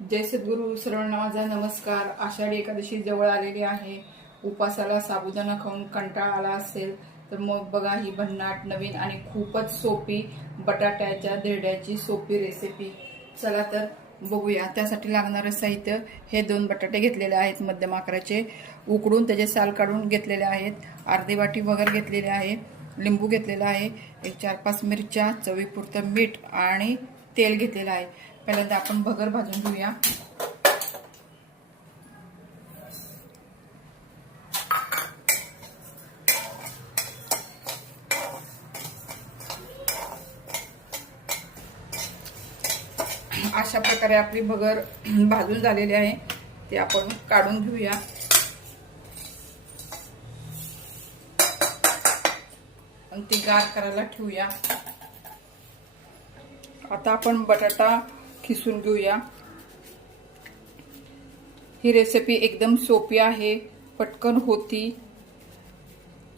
जय सद्गुरू सर्वांना माझा नमस्कार. आषाढी एकादशी जवळ आलेली आहे. उपासाला साबुदाणा खाऊन कंटाळा आला असेल तर मग बघा ही भन्नाट नवीन आणि खूपच सोपी बटाट्याच्या धिरड्याची सोपी रेसिपी चला तर बघूया. त्यासाठी लागणारं साहित्य हे दोन बटाटे घेतलेले आहेत मध्यम आकाराचे. उकडून त्याचे साल काढून घेतलेले आहेत. अर्धी वाटी वगैरे घेतलेले आहे. लिंबू घेतलेला आहे. एक चार पाच मिरच्या चवीपुरतं मीठ आणि तेल घेतलेलं आहे. पहिल्यांदा आपण भगर भाजून घेऊया. अशा प्रकारे आपली भगर भाजून झालेली आहे. ते आपण काढून घेऊया. आणि ती गार करायला ठेवूया. आता आपण बटाटा खिसून घेऊया. ही रेसिपी एकदम सोपी आहे पटकन होती.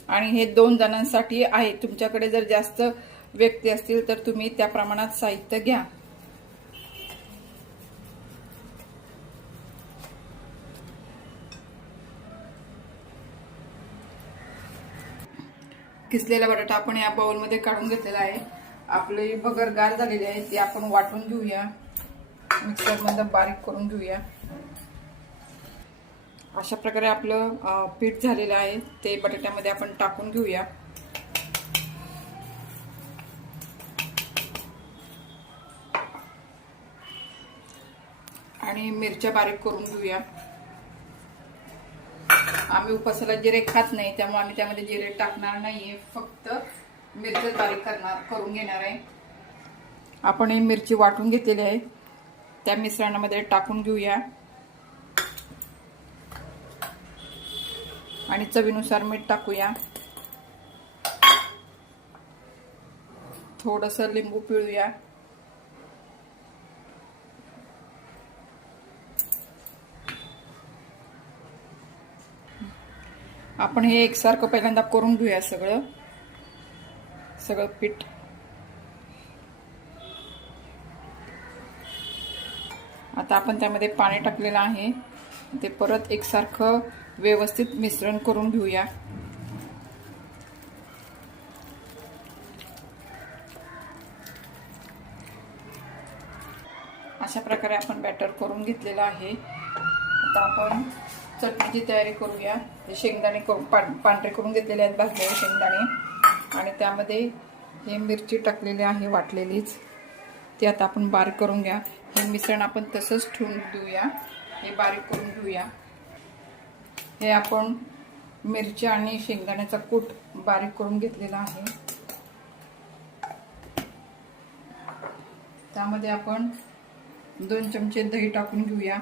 आणि हे दोन जणांसाठी आहे. तुमच्याकडे जर जास्त व्यक्ती असतील तर तुम्ही त्या प्रमाणात साहित्य घ्या. किसलेला बटाटा आपण या बाउलमध्ये काढून घेतलेला आहे. आपले भगर गार झालेली आहे ते आपण वाटून घेऊया. मिक्सरमध्ये बारीक करून घेऊया. अशा प्रकारे आपलं पीठ झालेलं आहे. ते बटाट्यामध्ये आपण टाकून घेऊया. आणि मिरच्या बारीक करून घेऊया. आम्ही उपासाला जिरे खात नाही त्यामुळे आम्ही त्यामध्ये जिरे टाकणार नाहीये. फक्त मिरची बारीक करणार करून घेणार आहे. आपण ही मिरची वाटून घेतलेली आहे. त्या मिश्रणामध्ये टाकून घेऊया. आणि चवीनुसार मीठ टाकूया. थोडस लिंबू पिळूया. आपण हे एकसारखं पहिल्यांदा करून घेऊया सगळं. सगळं पीठ. आता आपण त्यामध्ये पाणी टाकलेलं आहे. ते परत एकसारखं व्यवस्थित मिश्रण करून घेऊया. अशा प्रकारे आपण बॅटर करून घेतलेलं आहे. आता आपण चटणीची तयारी करूया. हे शेंगदाणे करून पांढरे करून घेतलेले आहेत भाजलेले शेंगदाणे. आणि त्यामध्ये हे मिरची टाकलेली आहे वाटलेलीच. ती आता आपण बारीक करून घ्या. हे मिश्रण आपण तसंच ठेवून देऊया. हे बारीक करून घेऊया. हे आपण मिरची आणि शेंगदाण्याचा कूट बारीक करून घेतलेला आहे. त्यामध्ये आपण दोन चमचे दही टाकून घेऊया.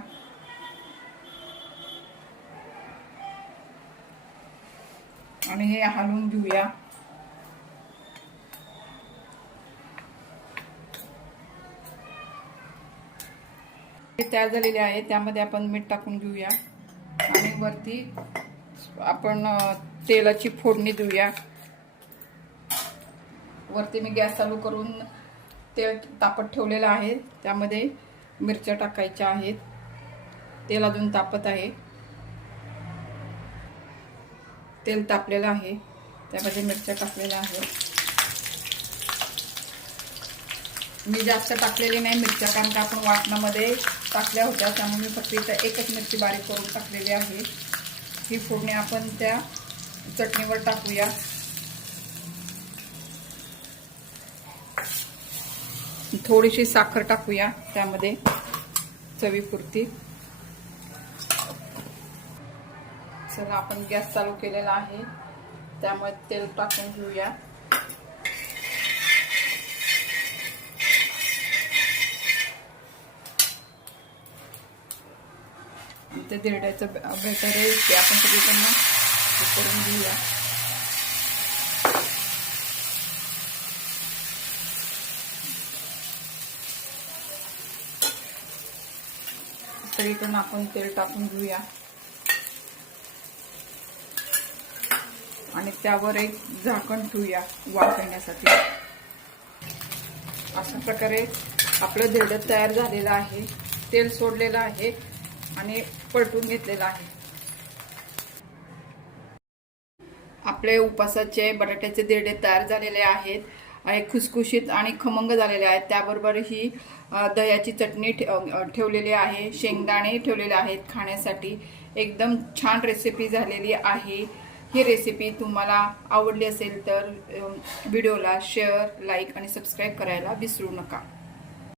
आणि हे हलवून घेऊया. तयार झालेले आहे. त्यामध्ये आपण मीठ टाकून घेऊया. आणि वरती आपण तेलाची फोडणी देऊया. वरती मी गॅस चालू करून तेल तापत ठेवलेलं आहे. त्यामध्ये मिरच्या टाकायच्या आहेत. तेल अजून तापत आहे. तेल तापलेलं आहे. त्यामध्ये मिरच्या टाकलेल्या आहेत. मी जास्त टाकलेली नाही मिरच्या कारण का आपण वाटणामध्ये टाकल्या होत्या त्यामुळे मी फक्त इथं एकच मिरची बारीक करून टाकलेली आहे. ही फोडणी आपण त्या चटणीवर टाकूया. थोडीशी साखर टाकूया त्यामध्ये चवीपुरती. चला आपण गॅस चालू केलेला आहे. त्यामुळे तेल टाकून घेऊया. ते दिरड्याचं बेटर आहे. ते आपण सगळीकडनं हे करून घेऊया. सगळीकडनं आपण तेल टाकून घेऊया. आणि त्यावर एक झाकण ठेवूया वाफ येण्यासाठी. अशा प्रकारे आपलं धिरडं तयार झालेलं आहे. तेल सोडलेलं आहे. आणि पलटून घेतलेलं आहे. आपले उपासाचे बटाट्याचे दिरडे तयार झालेले आहेत आणि खुसखुशीत आणि खमंग झालेले आहेत. त्याबरोबर ही दह्याची चटणी ठेवलेली आहे. शेंगदाणे ठेवलेले आहेत खाण्यासाठी. एकदम छान रेसिपी झालेली आहे. ही रेसिपी तुम्हाला आवडली असेल तर व्हिडिओला शेअर लाईक आणि सबस्क्राईब करायला विसरू नका.